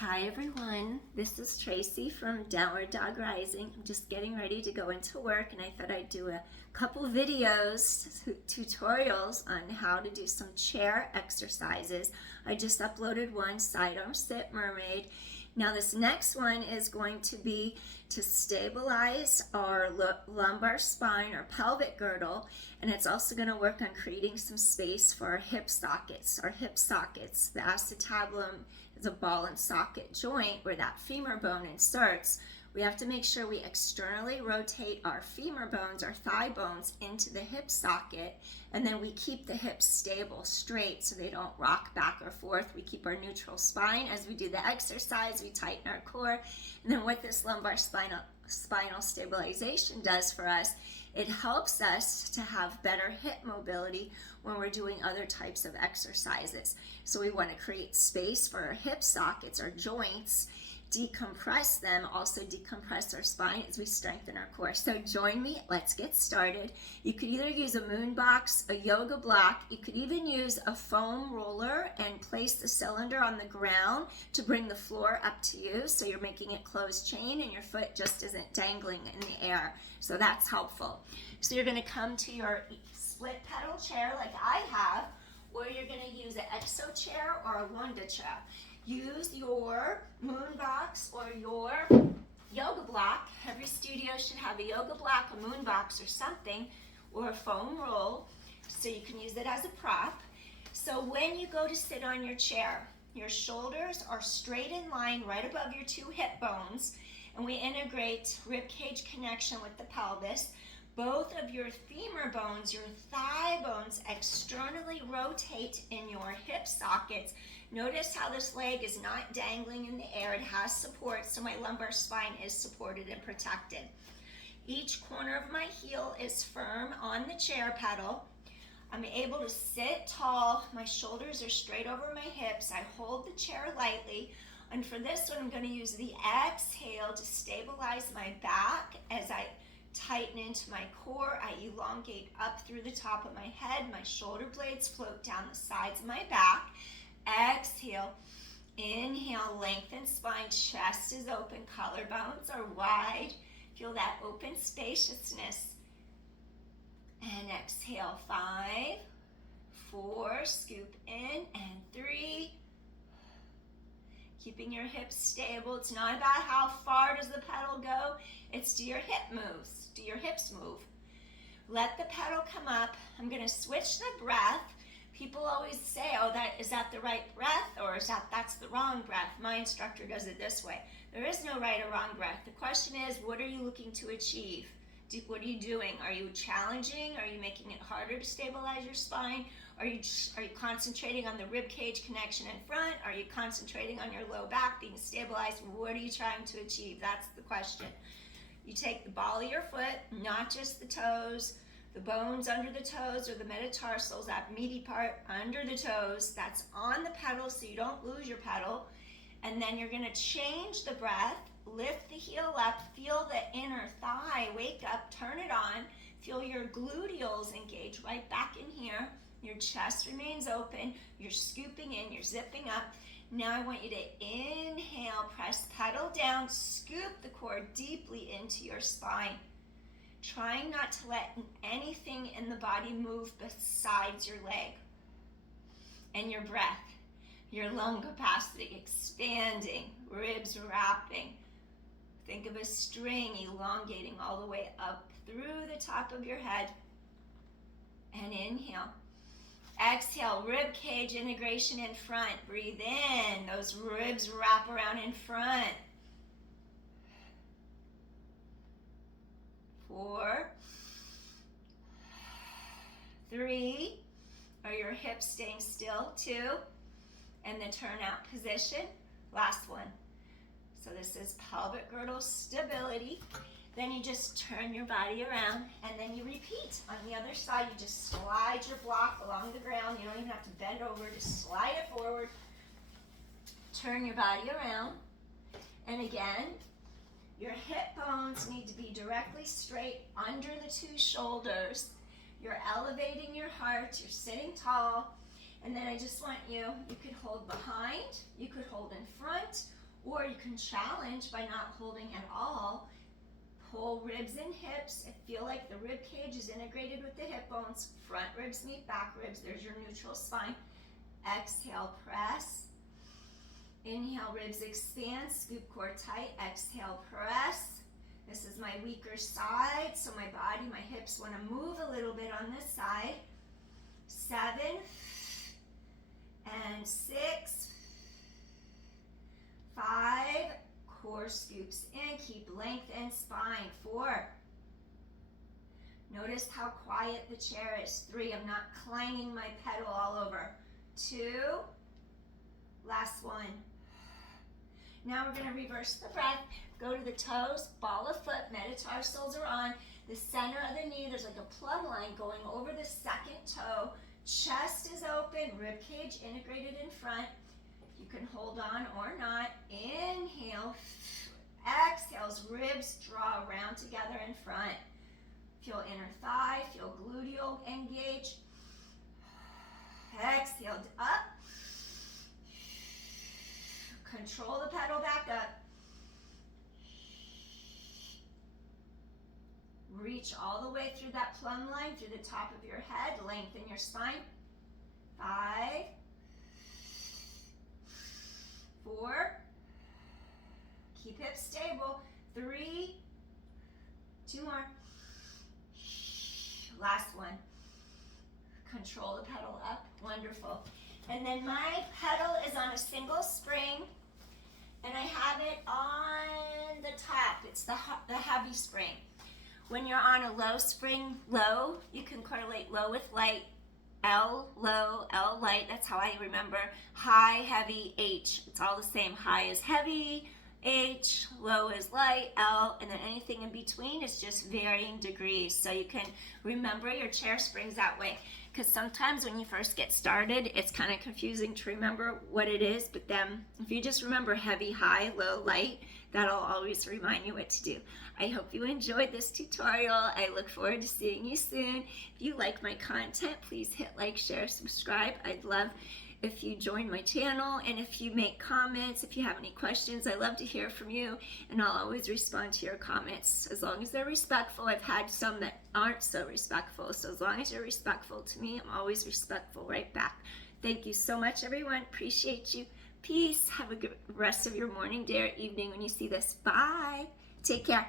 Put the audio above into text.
Hi everyone, this is Tracy from Downward Dog Rising. I'm just getting ready to go into work and I thought I'd do a couple videos, tutorials on how to do some chair exercises. I just uploaded one, side arm sit mermaid. Now this next one is going to be to stabilize our lumbar spine or pelvic girdle, and it's also going to work on creating some space for our hip sockets. Our hip sockets, the acetabulum is a ball and socket joint where that femur bone inserts. We have to make sure we externally rotate our femur bones, our thigh bones, into the hip socket, and then we keep the hips stable, straight, so they don't rock back or forth. We keep our neutral spine. As we do the exercise, we tighten our core, and then what this lumbar spinal stabilization does for us, it helps us to have better hip mobility when we're doing other types of exercises. So we want to create space for our hip sockets, our joints, decompress them, also decompress our spine as we strengthen our core. So join me, let's get started. You could either use a moon box, a yoga block, you could even use a foam roller and place the cylinder on the ground to bring the floor up to you, so you're making it closed chain and your foot just isn't dangling in the air. So that's helpful. So you're going to come to your split pedal chair like I have, or you're going to use an exo chair or a wanda chair. Use your moon box or your yoga block. Every studio should have a yoga block, a moon box or something, or a foam roll, so you can use it as a prop. So when you go to sit on your chair, your shoulders are straight in line right above your two hip bones, and we integrate rib cage connection with the pelvis. Both of your femur bones, your thigh bones, externally rotate in your hip sockets. Notice how this leg is not dangling in the air. It has support, so my lumbar spine is supported and protected. Each corner of my heel is firm on the chair pedal. I'm able to sit tall. My shoulders are straight over my hips. I hold the chair lightly. And for this one, I'm going to use the exhale to stabilize my back as I tighten into my core. I elongate up through the top of my head. My shoulder blades float down the sides of my back. Exhale, inhale, lengthen spine, chest is open, collarbones are wide. Feel that open spaciousness. And exhale, 5, 4, scoop in, and 3. Keeping your hips stable. It's not about how far does the pedal go, it's do your hip moves, do your hips move. Let the pedal come up. I'm going to switch the breath. People always say, oh, is that the right breath, or that's the wrong breath? My instructor does it this way. There is no right or wrong breath. The question is, what are you looking to achieve? What are you doing? Are you challenging? Are you making it harder to stabilize your spine? Are you concentrating on the rib cage connection in front? Are you concentrating on your low back being stabilized? What are you trying to achieve? That's the question. You take the ball of your foot, not just the toes, the bones under the toes or the metatarsals, that meaty part under the toes, that's on the pedal so you don't lose your pedal. And then you're going to change the breath, lift the heel up, feel the inner thigh, wake up, turn it on, feel your gluteals engage right back in here. Your chest remains open, you're scooping in, you're zipping up. Now I want you to inhale, press pedal down, scoop the core deeply into your spine. Trying not to let anything in the body move besides your leg. And your breath, your lung capacity expanding, ribs wrapping. Think of a string elongating all the way up through the top of your head. And inhale. Exhale, rib cage integration in front. Breathe in, those ribs wrap around in front. 4, 3, are your hips staying still? 2, and the turnout position. Last one. So this is pelvic girdle stability. Then you just turn your body around and then you repeat. On the other side, you just slide your block along the ground. You don't even have to bend over, just slide it forward. Turn your body around. And again, your hip bones need to be directly straight under the two shoulders. You're elevating your heart, you're sitting tall. And then I just want you could hold behind, you could hold in front, Or you can challenge by not holding at all. Pull ribs and hips. I feel like the rib cage is integrated with the hip bones. Front ribs meet back ribs. There's your neutral spine. Exhale, press. Inhale, ribs expand. Scoop core tight. Exhale, press. This is my weaker side, so my body, my hips want to move a little bit on this side. 7 and 6, 5, core scoops in, keep length and spine. 4. Notice how quiet the chair is. 3, I'm not clanging my pedal all over. 2, last one. Now we're going to reverse the breath. Go to the toes, ball of foot, metatarsals are on. The center of the knee, there's like a plumb line going over the second toe. Chest is open, rib cage integrated in front. You can hold on or not. Inhale, exhales, ribs draw around together in front. Feel inner thigh, feel gluteal engage. Exhale, up. Control the pedal back up. Reach all the way through that plumb line, through the top of your head, lengthen your spine. 5, 4, keep hips stable. 3, 2 more. Last one. Control the pedal up, wonderful. And then my pedal is on a single spring, and I have it on the top. It's the heavy spring. When you're on a low spring, low, you can correlate low with light. L, low, L, light. That's how I remember. High, heavy, H. It's all the same. High is heavy, H, low is light, L, and then anything in between is just varying degrees. So you can remember your chair springs that way. Because sometimes when you first get started, it's kind of confusing to remember what it is. But then if you just remember heavy, high, low, light, that'll always remind you what to do. I hope you enjoyed this tutorial. I look forward to seeing you soon. If you like my content, please hit like, share, subscribe. I'd love if you join my channel, and if you make comments, if you have any questions, I love to hear from you, and I'll always respond to your comments as long as they're respectful. I've had some that aren't so respectful, so as long as you're respectful to me, I'm always respectful right back. Thank you so much, everyone. Appreciate you. Peace. Have a good rest of your morning, day, or evening when you see this. Bye. Take care.